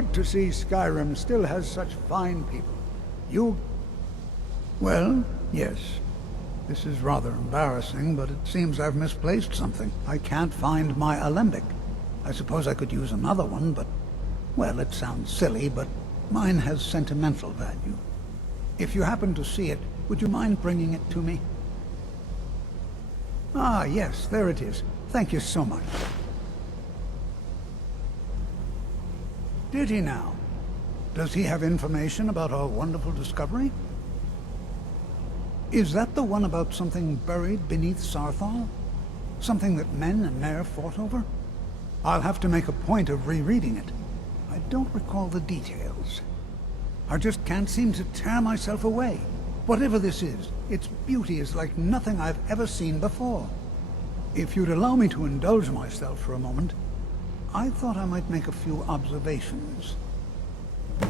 good to see Skyrim still has such fine people. You... Well, yes. This is rather embarrassing, but it seems I've misplaced something. I can't find my alembic. I suppose I could use another one, but... Well, it sounds silly, but mine has sentimental value. If you happen to see it, would you mind bringing it to me? Ah, yes, there it is. Thank you so much. Did he now? Does he have information about our wonderful discovery? Is that the one about something buried beneath Sarthal? Something that men and Mare fought over? I'll have to make a point of rereading it. I don't recall the details. I just can't seem to tear myself away. Whatever this is, its beauty is like nothing I've ever seen before. If you'd allow me to indulge myself for a moment, I thought I might make a few observations.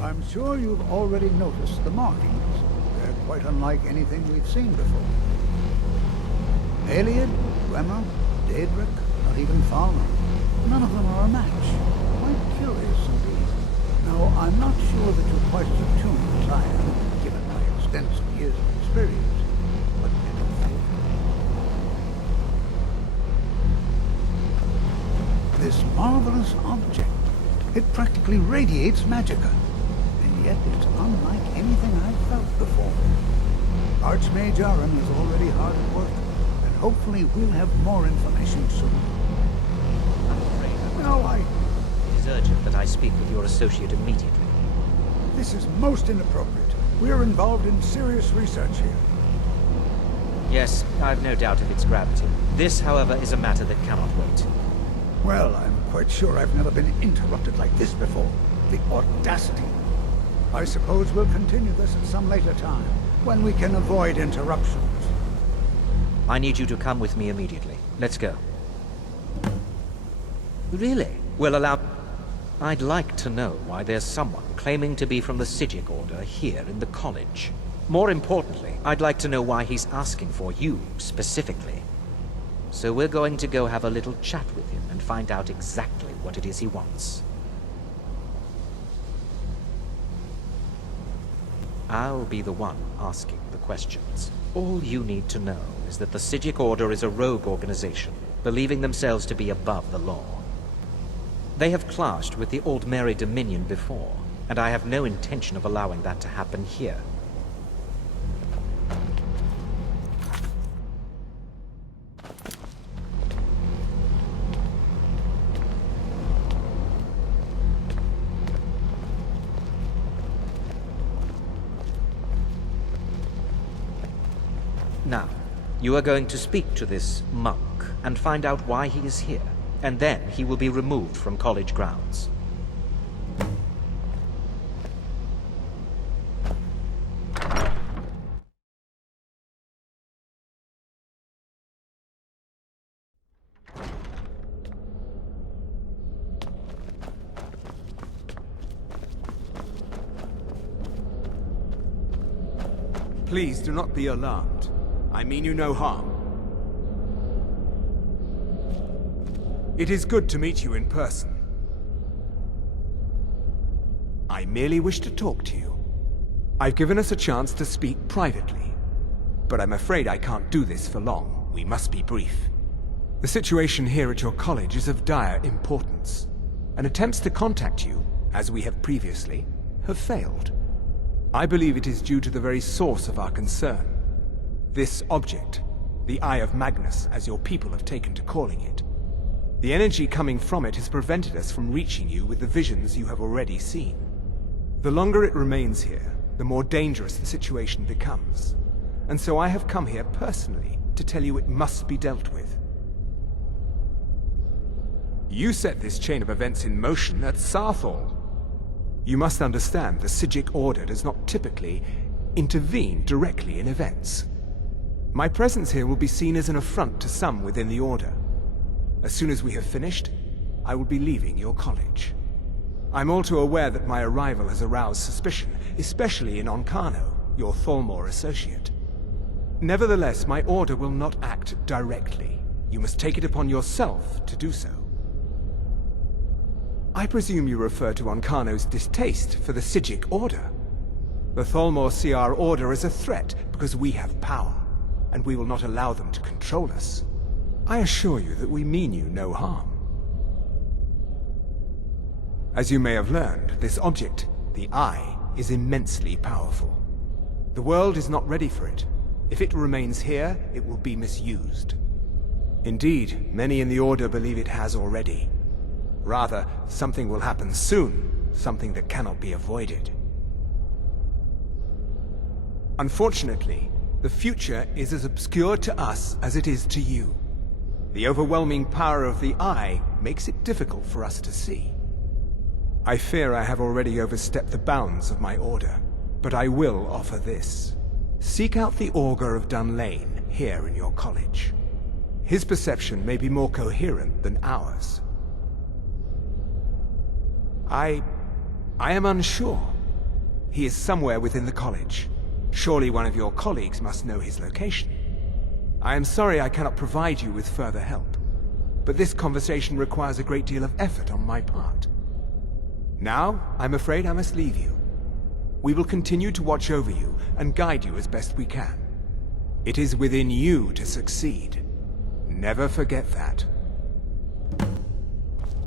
I'm sure you've already noticed the markings. They're quite unlike anything we've seen before. Aliad, Dwemer, Daedric, not even Falmer. None of them are a match. Quite curious indeed. Now, I'm not sure that you're quite as attuned as I am, given my extensive years of experience. But this marvelous object, it practically radiates magicka. And yet it's unlike anything I've felt before. Archmage Aaron is already hard at work, and hopefully we'll have more information soon. No, It is urgent that I speak with your associate immediately. This is most inappropriate. We're involved in serious research here. Yes, I've no doubt of its gravity. This, however, is a matter that cannot wait. Well, I'm quite sure I've never been interrupted like this before. The audacity. I suppose we'll continue this at some later time, when we can avoid interruptions. I need you to come with me immediately. Let's go. Really? Well, I'd like to know why there's someone claiming to be from the Psijic Order here in the college. More importantly, I'd like to know why he's asking for you, specifically. So we're going to go have a little chat with him and find out exactly what it is he wants. I'll be the one asking the questions. All you need to know is that the Psijic Order is a rogue organization, believing themselves to be above the law. They have clashed with the Old Mary Dominion before, and I have no intention of allowing that to happen here. Now, you are going to speak to this monk and find out why he is here, and then he will be removed from college grounds. Please do not be alarmed. I mean you no harm. It is good to meet you in person. I merely wish to talk to you. I've given us a chance to speak privately, but I'm afraid I can't do this for long. We must be brief. The situation here at your college is of dire importance, and attempts to contact you, as we have previously, have failed. I believe it is due to the very source of our concern. This object, the Eye of Magnus, as your people have taken to calling it. The energy coming from it has prevented us from reaching you with the visions you have already seen. The longer it remains here, the more dangerous the situation becomes. And so I have come here personally to tell you it must be dealt with. You set this chain of events in motion at Sarthal. You must understand the Psijic Order does not typically intervene directly in events. My presence here will be seen as an affront to some within the Order. As soon as we have finished, I will be leaving your college. I'm all too aware that my arrival has aroused suspicion, especially in Onkano, your Thalmor associate. Nevertheless, my Order will not act directly. You must take it upon yourself to do so. I presume you refer to Ancano's distaste for the Sijic Order. The Thalmor see our order as a threat because we have power, and we will not allow them to control us. I assure you that we mean you no harm. As you may have learned, this object, the Eye, is immensely powerful. The world is not ready for it. If it remains here, it will be misused. Indeed, many in the Order believe it has already. Rather, something will happen soon, something that cannot be avoided. Unfortunately, the future is as obscure to us as it is to you. The overwhelming power of the Eye makes it difficult for us to see. I fear I have already overstepped the bounds of my order, but I will offer this. Seek out the Augur of Dunlane here in your college. His perception may be more coherent than ours. I am unsure. He is somewhere within the college. Surely one of your colleagues must know his location. I am sorry I cannot provide you with further help, but this conversation requires a great deal of effort on my part. Now, I'm afraid I must leave you. We will continue to watch over you and guide you as best we can. It is within you to succeed. Never forget that.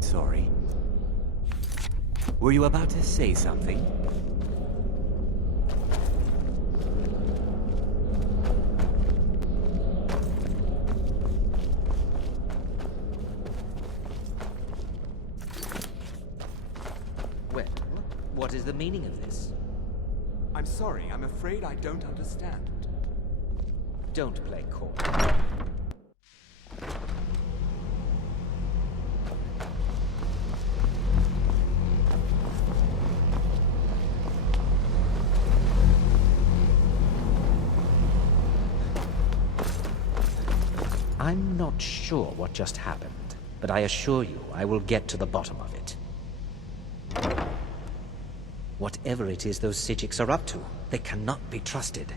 Sorry. Were you about to say something? Well, what is the meaning of this? I'm sorry, I'm afraid I don't understand. Don't play coy. I'm not sure what just happened, but I assure you I will get to the bottom of it. Whatever it is those Sijics are up to, they cannot be trusted.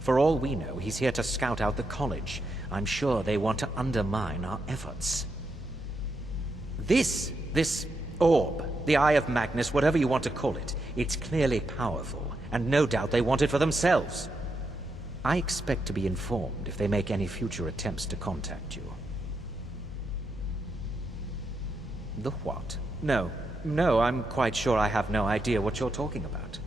For all we know, he's here to scout out the college. I'm sure they want to undermine our efforts. This orb, the Eye of Magnus, whatever you want to call it, it's clearly powerful, and no doubt they want it for themselves. I expect to be informed if they make any future attempts to contact you. The what? No, I'm quite sure I have no idea what you're talking about.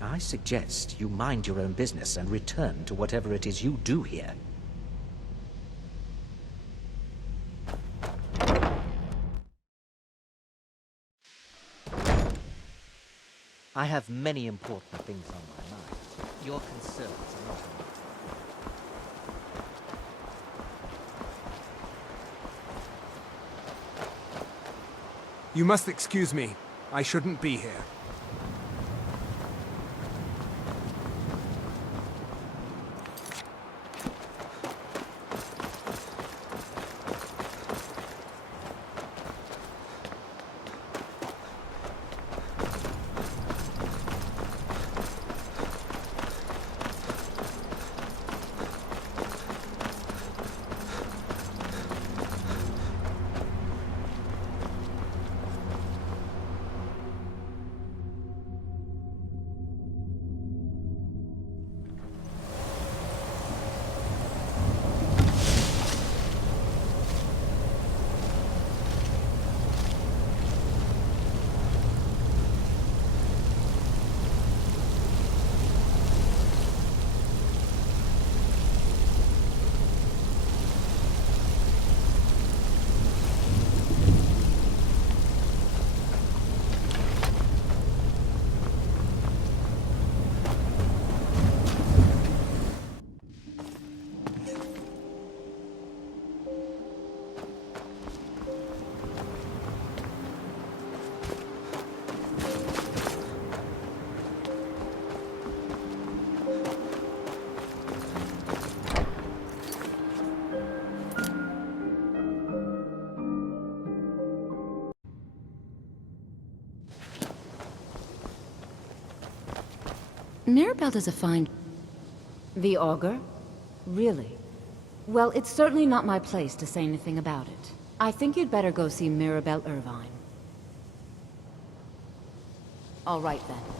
I suggest you mind your own business and return to whatever it is you do here. I have many important things on my mind. Your concerns are not immediate. You must excuse me. I shouldn't be here. Mirabelle does a fine... The Augur? Really? Well, it's certainly not my place to say anything about it. I think you'd better go see Mirabelle Irvine. All right, then.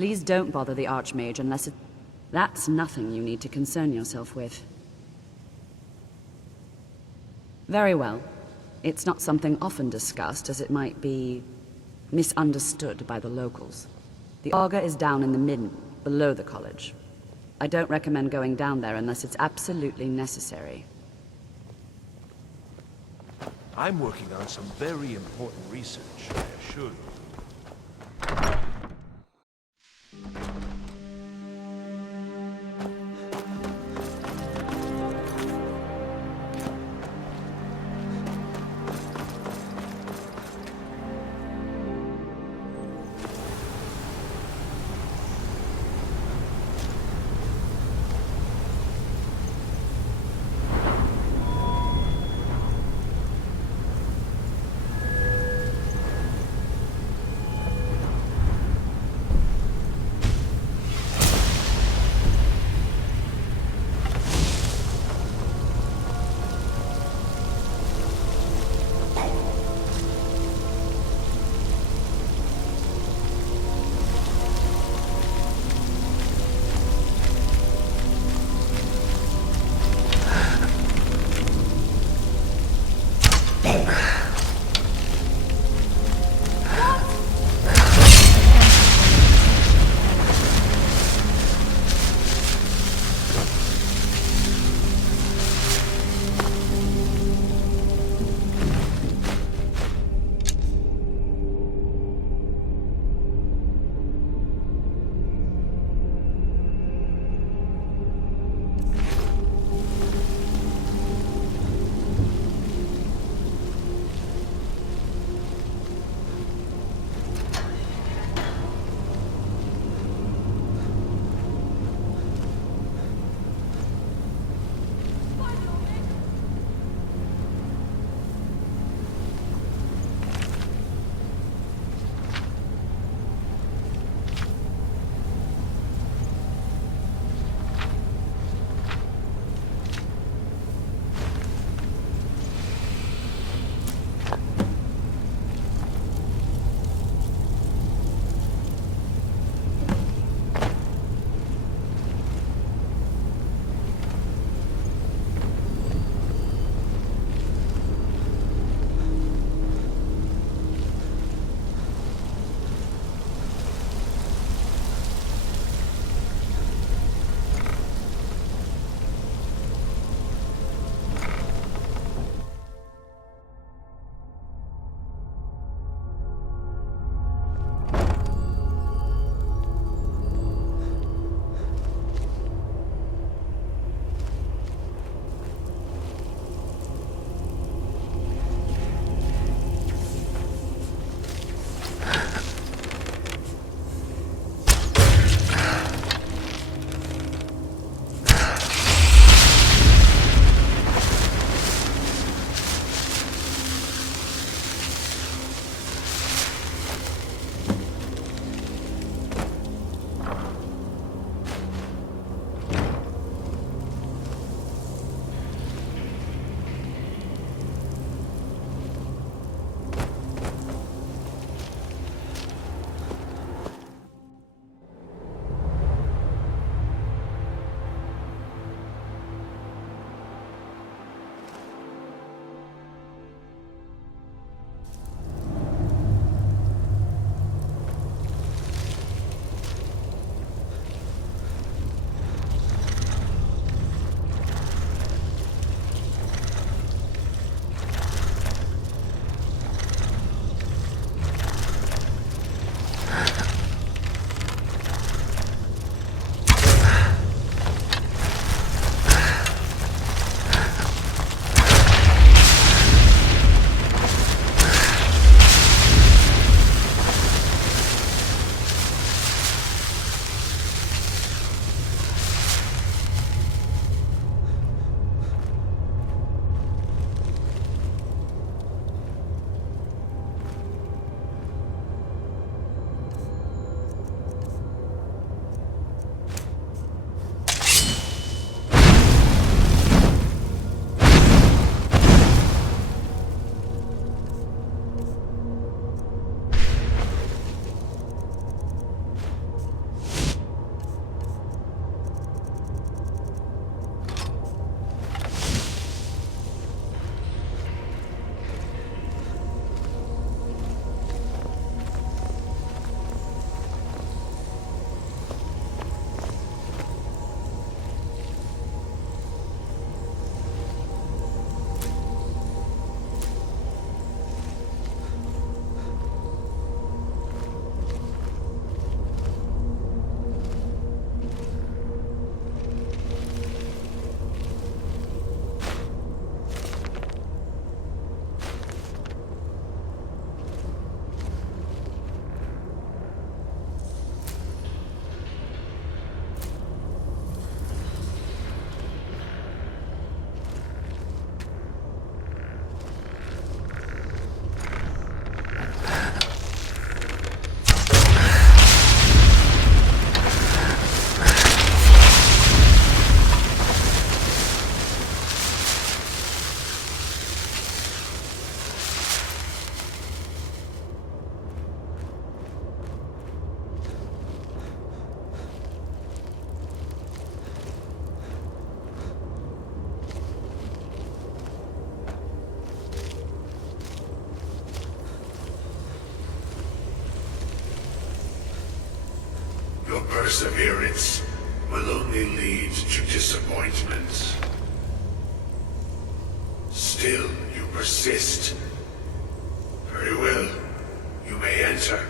Please don't bother the Archmage unless it... That's nothing you need to concern yourself with. Very well. It's not something often discussed, as it might be misunderstood by the locals. The Augur is down in the midden, below the college. I don't recommend going down there unless it's absolutely necessary. I'm working on some very important research, I assure you. perseverance will only lead to disappointment. Still, you persist. Very well. You may enter.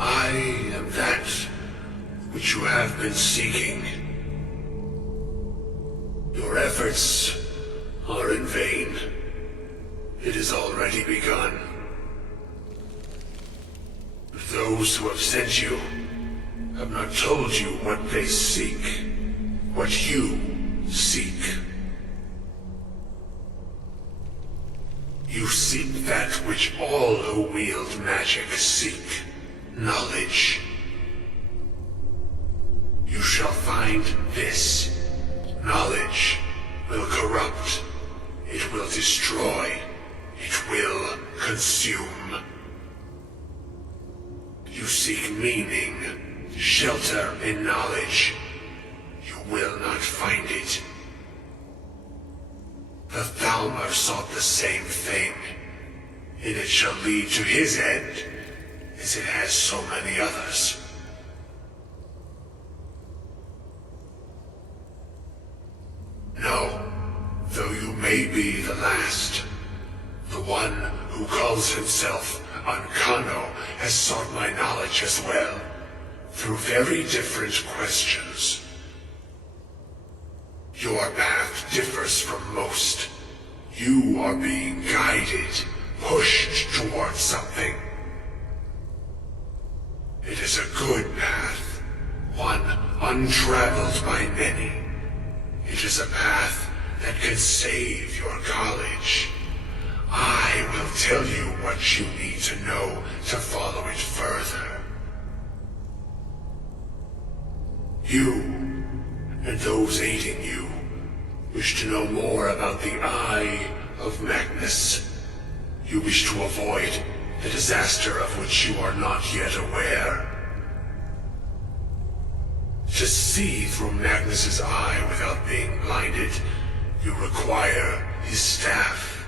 I am that which you have been seeking. Your efforts are in vain. It has already begun. Those who have sent you have not told you what they seek, what you seek. You seek that which all who wield magic seek. Knowledge. You shall find this. Knowledge will corrupt. It will destroy. It will consume. You seek meaning, shelter in knowledge. You will not find it. The Thalmor sought the same thing, and it shall lead to his end, as it has so many others. No, though you may be the last, the one who calls himself Ancano has sought my knowledge as well, through very different questions. Your path differs from most. You are being guided, pushed towards something. It is a good path, one untraveled by many. It is a path that can save your college. I will tell you what you need to know to follow it further. You, and those aiding you, wish to know more about the Eye of Magnus. You wish to avoid the disaster of which you are not yet aware. To see through Magnus's eye without being blinded, you require his staff.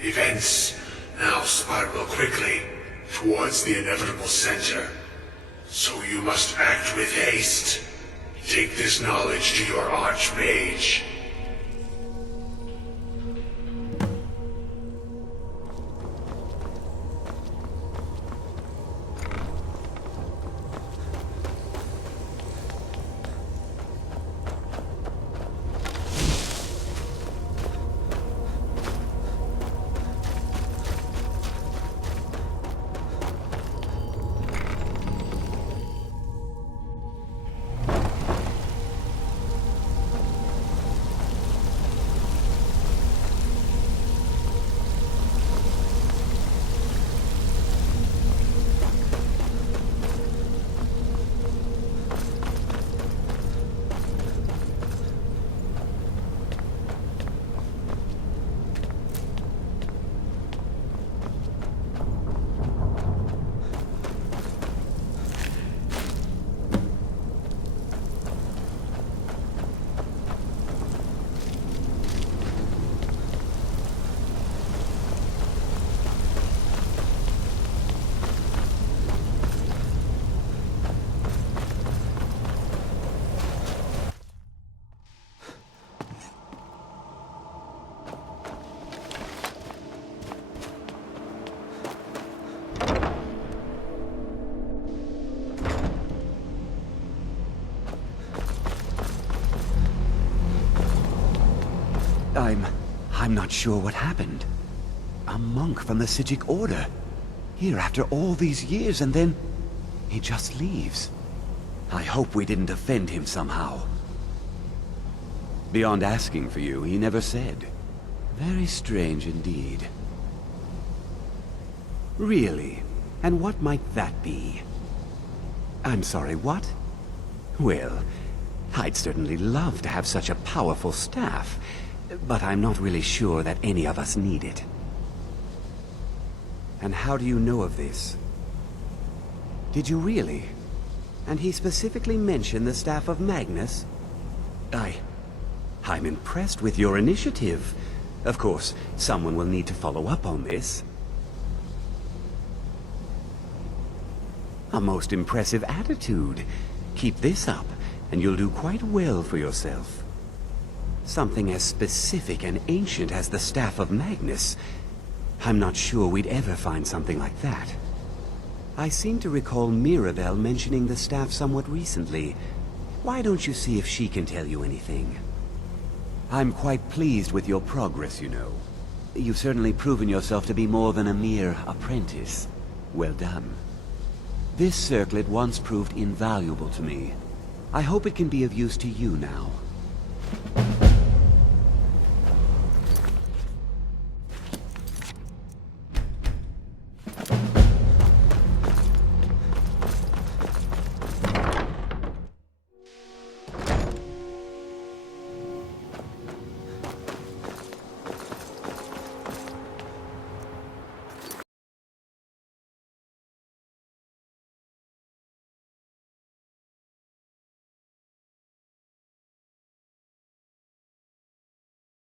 Events now spiral quickly towards the inevitable center, so you must act with haste. Take this knowledge to your Archmage. I'm not sure what happened. A monk from the Sijic Order. Here after all these years, and then he just leaves. I hope we didn't offend him somehow. Beyond asking for you, he never said. Very strange indeed. Really? And what might that be? I'm sorry, what? Well, I'd certainly love to have such a powerful staff, but I'm not really sure that any of us need it. And how do you know of this? Did you really? And he specifically mentioned the staff of Magnus? I'm impressed with your initiative. Of course, someone will need to follow up on this. A most impressive attitude. Keep this up, and you'll do quite well for yourself. Something as specific and ancient as the Staff of Magnus. I'm not sure we'd ever find something like that. I seem to recall Mirabelle mentioning the staff somewhat recently. Why don't you see if she can tell you anything? I'm quite pleased with your progress, you know. You've certainly proven yourself to be more than a mere apprentice. Well done. This circlet once proved invaluable to me. I hope it can be of use to you now.